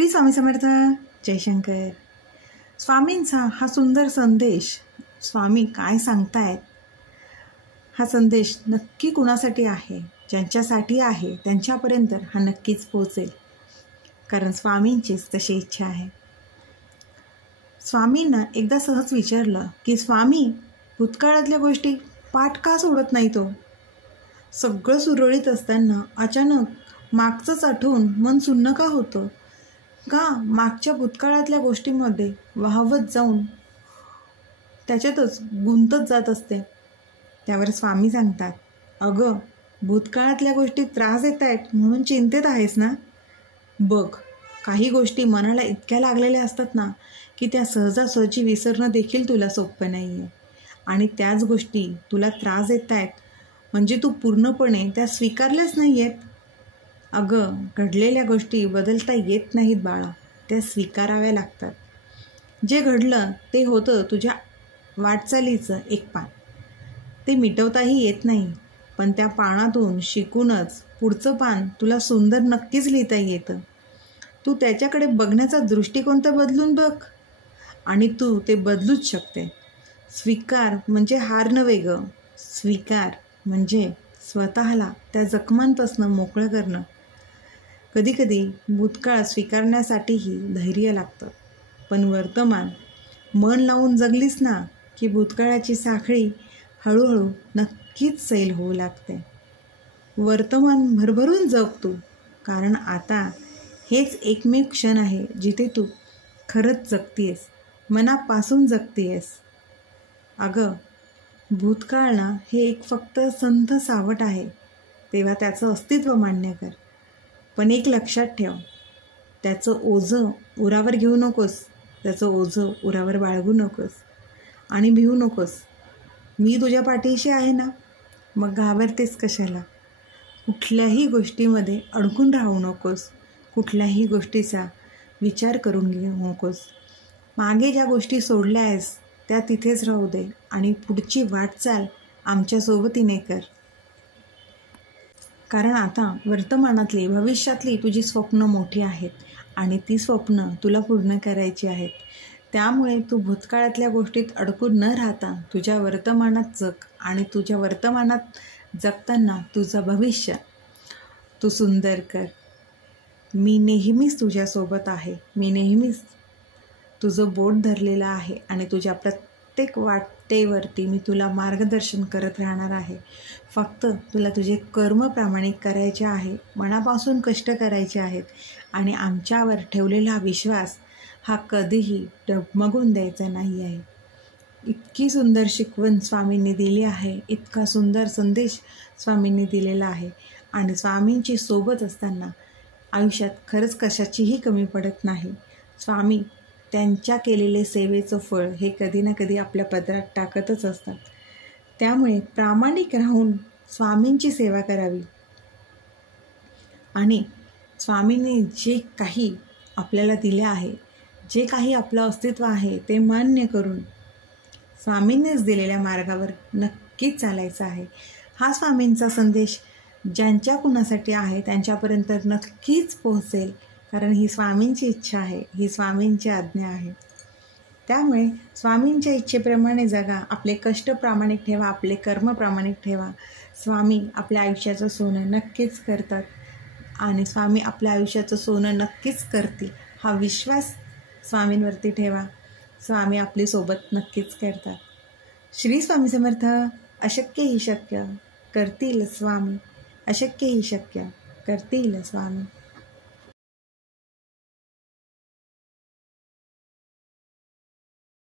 श्री स्वामी समर्थ. जयशंकर. स्वामींचा हा सुंदर संदेश, स्वामी काय सांगतायत, हा संदेश नक्की कुणासाठी आहे, ज्यांच्यासाठी आहे त्यांच्यापर्यंत हा नक्कीच पोहोचेल, कारण स्वामींचीच तशी इच्छा आहे. स्वामींना एकदा सहज विचारलं की स्वामी, भूतकाळातल्या गोष्टी पाठ का सोडत नाही तो? सगळं सुरळीत असताना अचानक मागचंच आठवून मन सुन्न का होतं? का मागच्या भूतकाळातल्या गोष्टींमध्ये वाहवत जाऊन त्याच्यातच गुंतत जात असते? त्यावर स्वामी सांगतात, अगं, भूतकाळातल्या गोष्टी त्रास देत आहेत म्हणून चिंतेत आहेस ना? बघ, काही गोष्टी मनाला इतक्या लागलेल्या असतात ना की त्या सहजासहजी विसरणं देखील तुला सोपं नाही आहे. आणि त्याच गोष्टी तुला त्रास देत आहेत म्हणजे तू पूर्णपणे त्या स्वीकारल्याच नाही आहेत. अगं, घडलेल्या गोष्टी बदलता येत नाहीत बाळा, त्या स्वीकाराव्या लागतात. जे घडलं ते होतं तुझ्या वाटचालीचं एक पान. ते मिटवताही येत नाही, पण त्या पानातून शिकूनच पुढचं पान तुला सुंदर नक्कीच लिहिता येतं. तू त्याच्याकडे बघण्याचा दृष्टिकोन तर बदलून बघ, आणि तू ते बदलूच शकते. स्वीकार म्हणजे हार नव्हे गं, स्वीकार म्हणजे स्वतःला त्या जखमांपासून मोकळं करणं. कधीकधी भूतकाळ स्वीकारण्यासाठीही धैर्य लागतं, पण वर्तमान मन लावून जगलीस ना की भूतकाळाची साखळी हळूहळू नक्कीच सैल होऊ लागते. वर्तमान भरभरून जग तू, कारण आता हेच एकमेव क्षण आहे जिथे तू खरंच जगतीयस, मनापासून जगतीयस. अगं, भूतकाळ ना हे एक फक्त संथ सावट आहे, तेव्हा त्याचं अस्तित्व मान्य कर. पण एक लक्षात ठेव, त्याचं ओझं उरावर घेऊ नकोस, त्याचं ओझं उरावर बाळगू नकोस आणि भिवू नकोस. मी तुझ्या पाठीशी आहे ना, मग घाबरतेस कशाला? कुठल्याही गोष्टीमध्ये अडकून राहू नकोस, कुठल्याही गोष्टीचा विचार करून घेऊ नकोस. मागे ज्या गोष्टी सोडल्या आहेस त्या तिथेच राहू दे आणि पुढची वाटचाल आमच्या सोबतीने कर. कारण आता वर्तमानातली, भविष्यातली तुझी स्वप्न मोठी आहेत आणि ती स्वप्न तुला पूर्ण करायची आहेत. त्यामुळे तू भूतकाळातल्या गोष्टीत अडकून न राहता तुझ्या वर्तमानात जग, आणि तुझ्या वर्तमानात जगताना तुझं भविष्य तू सुंदर कर. मी नेहमीच तुझ्यासोबत आहे, मी नेहमीच तुझं बोट धरलेलं आहे आणि तुझ्या प्रत्येक वाटेवरती मी तुला मार्गदर्शन करत राहणार आहे. फक्त तुला तुझे कर्म प्रामाणिक करायचे आहे, मनापासून कष्ट करायचे आहेत आणि आमच्यावर ठेवलेला विश्वास हा कधीही डगमगून द्यायचा नाही आहे. इतकी सुंदर शिकवण स्वामींनी दिली आहे, इतका सुंदर संदेश स्वामींनी दिलेला आहे. आणि स्वामींची सोबत असताना आयुष्यात खरंच कशाचीही कमी पडत नाही. स्वामी त्यांच्या केलेले सेवेचं फळ हे कधी ना कधी आपल्या पदरात टाकतच असतात. त्यामुळे प्रामाणिक राहून स्वामींची सेवा करावी आणि स्वामींनी जे काही आपल्याला दिले आहे, जे काही आपलं अस्तित्व आहे ते मान्य करून स्वामींनीच दिलेल्या मार्गावर नक्कीच चालायचं आहे. हा स्वामींचा संदेश ज्यांच्या कुणासाठी आहे त्यांच्यापर्यंत नक्कीच पोहोचेल, कारण ही स्वामींची इच्छा आहे, ही स्वामींची आज्ञा आहे. त्यामुळे स्वामींच्या इच्छेप्रमाणे जगा, आपले कष्ट प्रामाणिक ठेवा, आपले कर्म प्रामाणिक ठेवा. स्वामी आपल्या आयुष्याचं सोनं नक्कीच करतात आणि स्वामी आपल्या आयुष्याचं सोनं नक्कीच करतील, हा विश्वास स्वामींवरती ठेवा. स्वामी आपली सोबत नक्कीच करतात. श्री स्वामी समर्थ. अशक्य ही शक्य करतील स्वामी, अशक्य ही शक्य करतील स्वामी.